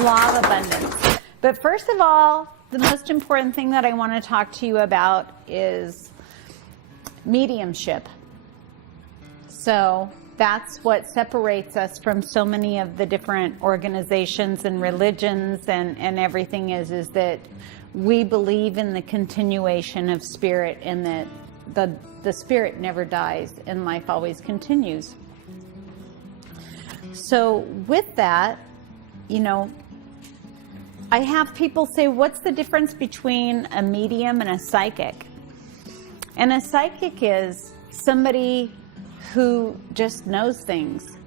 the law of abundance. But first of all, the most important thing that I want to talk to you about is mediumship. So that's what separates us from so many of the different organizations and religions and everything is that we believe in the continuation of spirit, and that the spirit never dies and life always continues. So with that, you know, I have people say, what's the difference between a medium and a psychic? And a psychic is somebody who just knows things,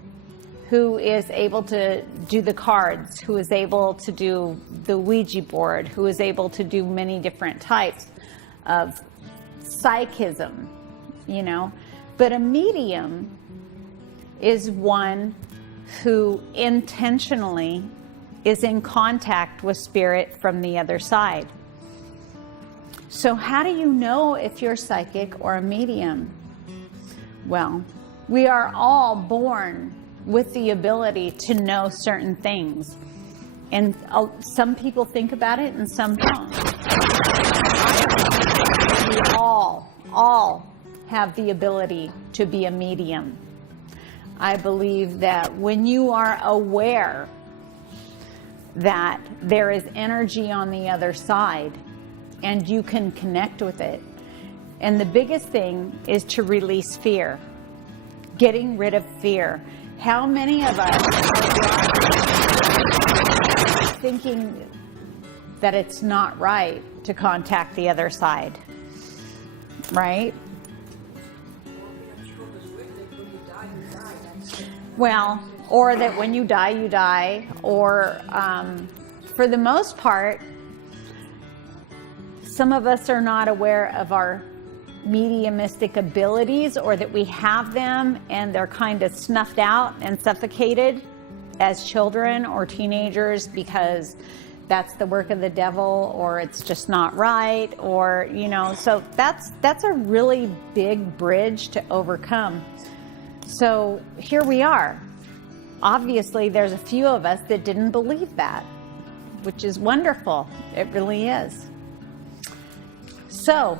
who is able to do the cards, who is able to do the Ouija board, who is able to do many different types of psychism, you know. But a medium is one who intentionally is in contact with spirit from the other side. So how do you know if you're psychic or a medium? Well, we are all born with the ability to know certain things. And some people think about it and some don't. We all have the ability to be a medium. I believe that when you are aware that there is energy on the other side and you can connect with it. And the biggest thing is to release fear, getting rid of fear. How many of us are thinking that it's not right to contact the other side, right? Well, or that when you die, or for the most part, some of us are not aware of our mediumistic abilities, or that we have them and they're kind of snuffed out and suffocated as children or teenagers because that's the work of the devil, or it's just not right, or, you know, so that's a really big bridge to overcome. So here we are. Obviously, there's a few of us that didn't believe that, which is wonderful. It really is. So,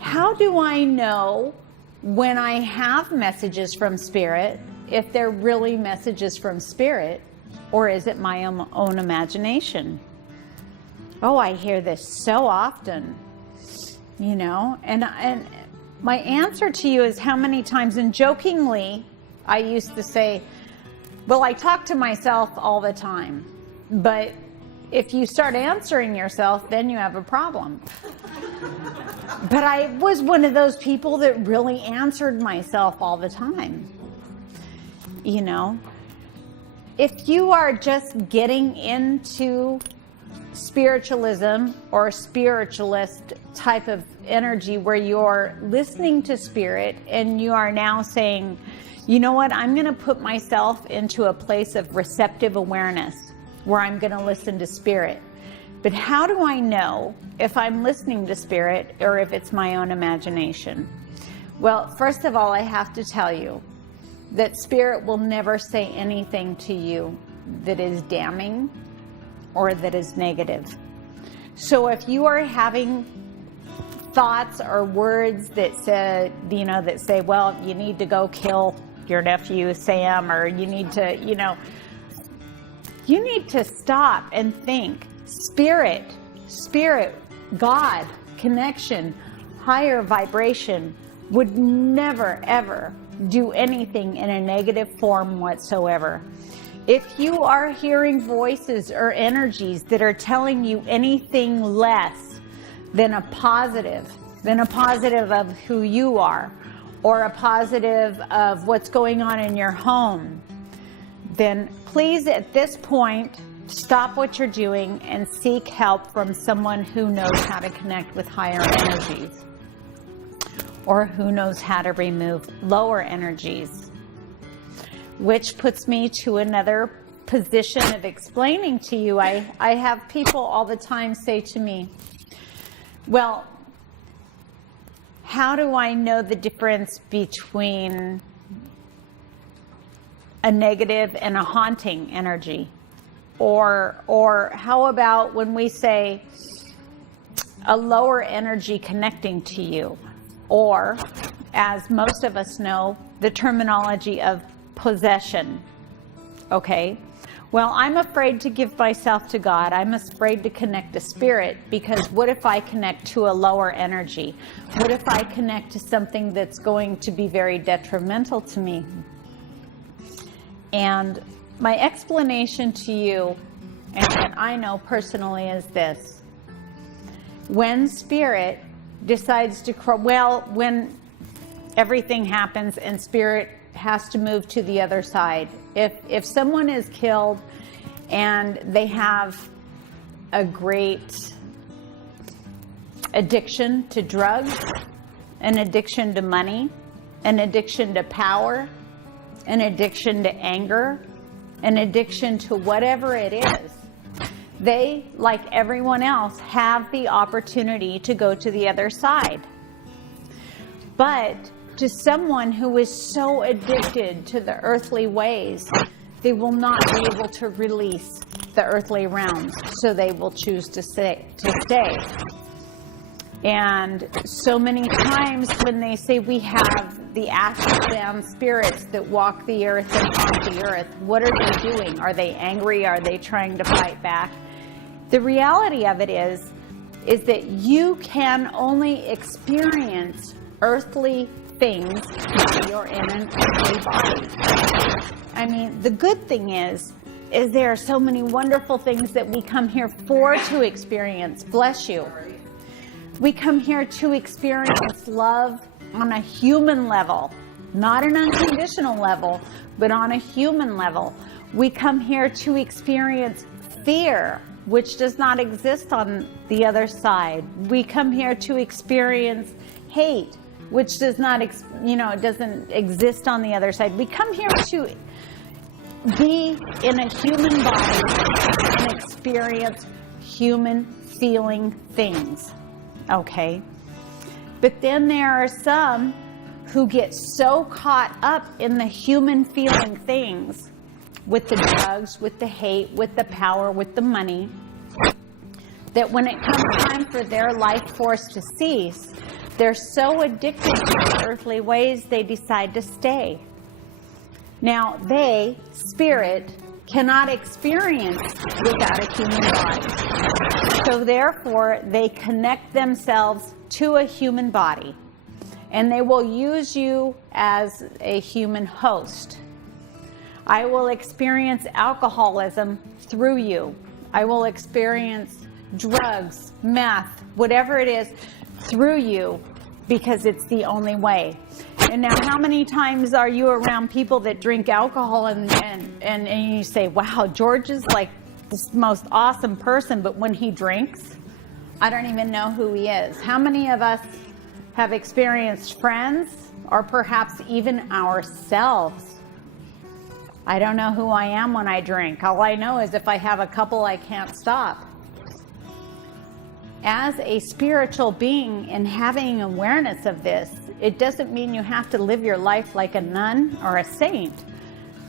how do I know when I have messages from Spirit, if they're really messages from Spirit, or is it my own imagination? Oh, I hear this so often, you know, and my answer to you is how many times, and jokingly, I used to say, well, I talk to myself all the time, but if you start answering yourself, then you have a problem. But I was one of those people that really answered myself all the time. You know, if you are just getting into spiritualism or spiritualist type of energy where you're listening to spirit and you are now saying, you know what, I'm going to put myself into a place of receptive awareness where I'm going to listen to spirit. But how do I know if I'm listening to spirit or if it's my own imagination? Well, first of all, I have to tell you that spirit will never say anything to you that is damning or that is negative. So if you are having thoughts or words that say, you know, that say, well, you need to go kill your nephew Sam, or you need to, you know, you need to stop and think. Spirit, God, connection, higher vibration would never, ever do anything in a negative form whatsoever. If you are hearing voices or energies that are telling you anything less than a positive of who you are, or a positive of what's going on in your home, then please at this point stop what you're doing and seek help from someone who knows how to connect with higher energies, or who knows how to remove lower energies. Which puts me to another position of explaining to you. I have people all the time say to me, well, how do I know the difference between a negative and a haunting energy? Or how about when we say a lower energy connecting to you? Or, as most of us know, the terminology of possession. Okay? Well, I'm afraid to give myself to God. I'm afraid to connect to spirit, because what if I connect to a lower energy? What if I connect to something that's going to be very detrimental to me? And my explanation to you, and what I know personally, is this. When spirit decides to, when everything happens and spirit has to move to the other side. If someone is killed and they have a great addiction to drugs, an addiction to money, an addiction to power, an addiction to anger, an addiction to whatever it is, they, like everyone else, have the opportunity to go to the other side. But to someone who is so addicted to the earthly ways, they will not be able to release the earthly realms, so they will choose to stay. And so many times when they say we have the astral bound spirits that walk the earth and haunt the earth, what are they doing? Are they angry? Are they trying to fight back? The reality of it is that you can only experience earthly things if you're in an earthly body. I mean, the good thing is there are so many wonderful things that we come here for to experience. Bless you. We come here to experience love on a human level, not an unconditional level, but on a human level. We come here to experience fear, which does not exist on the other side. We come here to experience hate, which does not, doesn't exist on the other side. We come here to be in a human body and experience human feeling things. Okay? But then there are some who get so caught up in the human feeling things, with the drugs, with the hate, with the power, with the money, that when it comes time for their life force to cease, they're so addicted to the earthly ways, they decide to stay. Now, they, spirit, cannot experience without a human body. So therefore, they connect themselves to a human body, and they will use you as a human host. I will experience alcoholism through you. I will experience drugs, meth, whatever it is, through you, because it's the only way. And now, how many times are you around people that drink alcohol and you say, wow, George is like this most awesome person, but when he drinks, I don't even know who he is. How many of us have experienced friends, or perhaps even ourselves? I don't know who I am when I drink. All I know is if I have a couple, I can't stop. As a spiritual being and having awareness of this, it doesn't mean you have to live your life like a nun or a saint,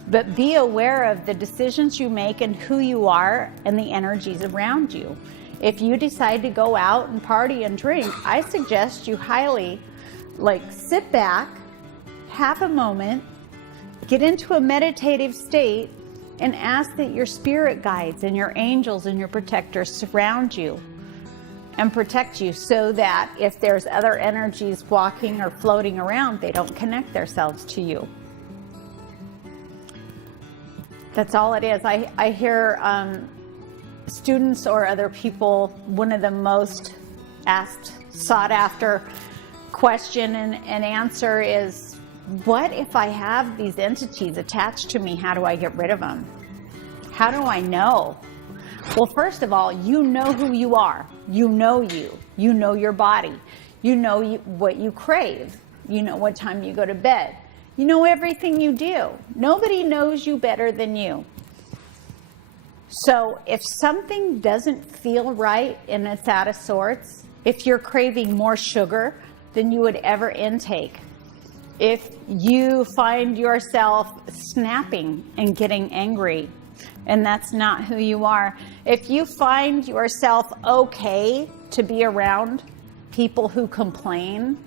but be aware of the decisions you make and who you are and the energies around you. If you decide to go out and party and drink, I suggest you highly, sit back, have a moment, get into a meditative state, and ask that your spirit guides and your angels and your protectors surround you and protect you, so that if there's other energies walking or floating around, they don't connect themselves to you. That's all it is. I hear students or other people, one of the most asked, sought after question and answer is, what if I have these entities attached to me? How do I get rid of them? How do I know? Well, first of all, you know who you are. You know you. You know your body. You know what you crave. You know what time you go to bed. You know everything you do. Nobody knows you better than you. So if something doesn't feel right and it's out of sorts, if you're craving more sugar than you would ever intake, if you find yourself snapping and getting angry And that's not who you are. If you find yourself okay to be around people who complain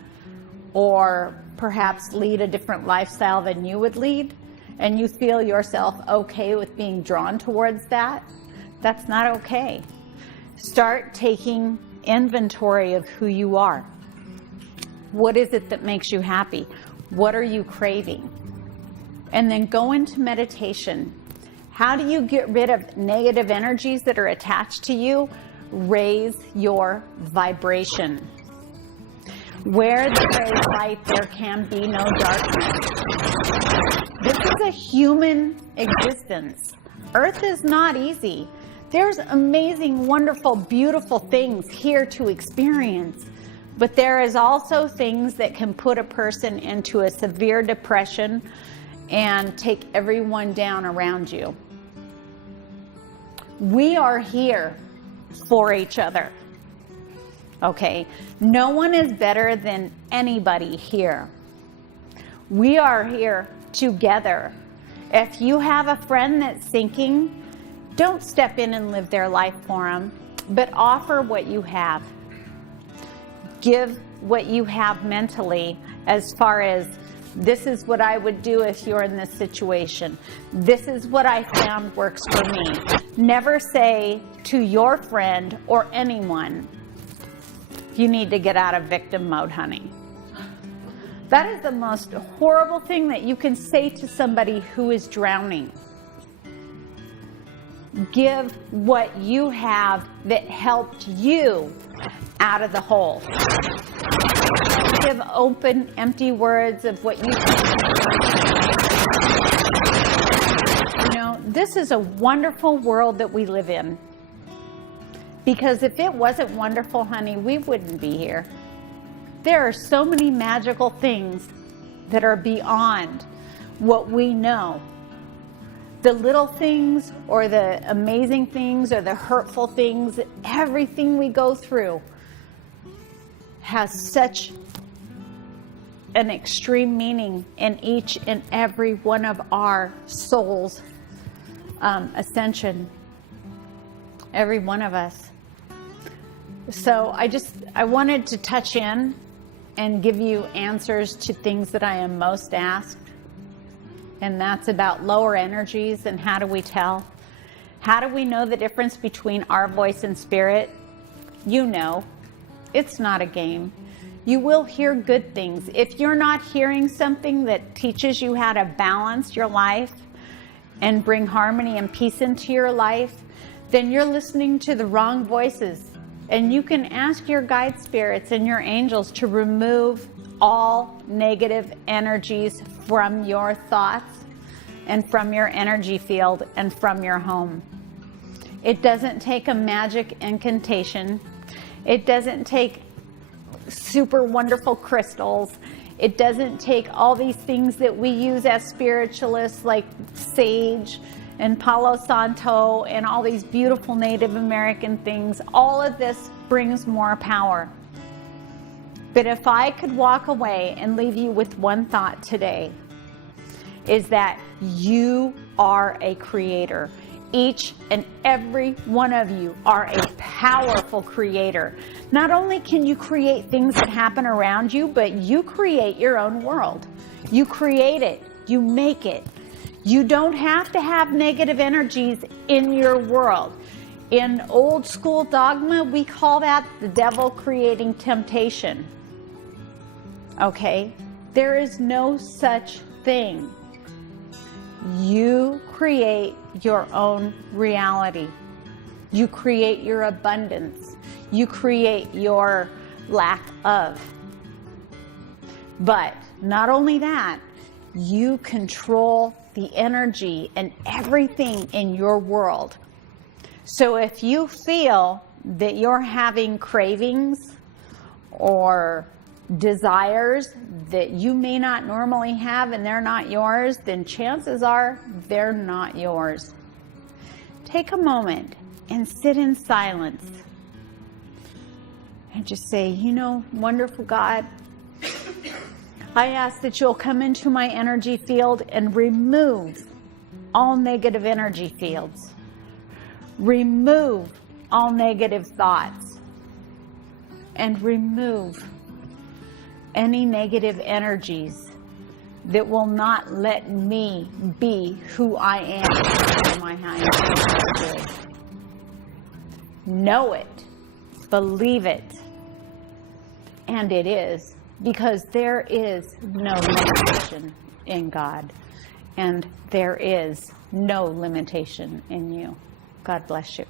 or perhaps lead a different lifestyle than you would lead, and you feel yourself okay with being drawn towards that, that's not okay. Start taking inventory of who you are. What is it that makes you happy? What are you craving? And then go into meditation. How do you get rid of negative energies that are attached to you? Raise your vibration. Where there is light, there can be no darkness. This is a human existence. Earth is not easy. There's amazing, wonderful, beautiful things here to experience. But there is also things that can put a person into a severe depression and take everyone down around you. We are here for each other. Okay? No one is better than anybody here. We are here together. If you have a friend that's sinking, don't step in and live their life for them, but offer what you have. Give what you have mentally, as far as, this is what I would do if you're in this situation. This is what I found works for me. Never say to your friend or anyone, you need to get out of victim mode, honey. That is the most horrible thing that you can say to somebody who is drowning. Give what you have that helped you out of the hole. Give open, empty words of what you think. You know, this is a wonderful world that we live in. Because if it wasn't wonderful, honey, we wouldn't be here. There are so many magical things that are beyond what we know. The little things or the amazing things or the hurtful things, everything we go through has such an extreme meaning in each and every one of our souls' ascension. Every one of us. So I wanted to touch in and give you answers to things that I am most asked. And that's about lower energies and how do we tell? How do we know the difference between our voice and spirit? You know, it's not a game. You will hear good things. If you're not hearing something that teaches you how to balance your life and bring harmony and peace into your life, then you're listening to the wrong voices. And you can ask your guide spirits and your angels to remove all negative energies from your thoughts and from your energy field and from your home. It doesn't take a magic incantation. It doesn't take super wonderful crystals. It doesn't take all these things that we use as spiritualists like sage and Palo Santo and all these beautiful Native American things. All of this brings more power. But if I could walk away and leave you with one thought today, is that you are a creator. Each and every one of you are a powerful creator. Not only can you create things that happen around you, but you create your own world. You create it. You make it. You don't have to have negative energies in your world. In old school dogma, we call that the devil creating temptation. Okay? There is no such thing. You create your own reality. You create your abundance. You create your lack of. But not only that, you control the energy and everything in your world. So if you feel that you're having cravings or desires that you may not normally have and they're not yours, then chances are they're not yours. Take a moment and sit in silence and just say, you know, wonderful God, I ask that you'll come into my energy field and remove all negative energy fields. Remove all negative thoughts. And remove any negative energies that will not let me be who I am for my highest good. Know it, believe it, and it is, because there is no limitation in God, and there is no limitation in you. God bless you.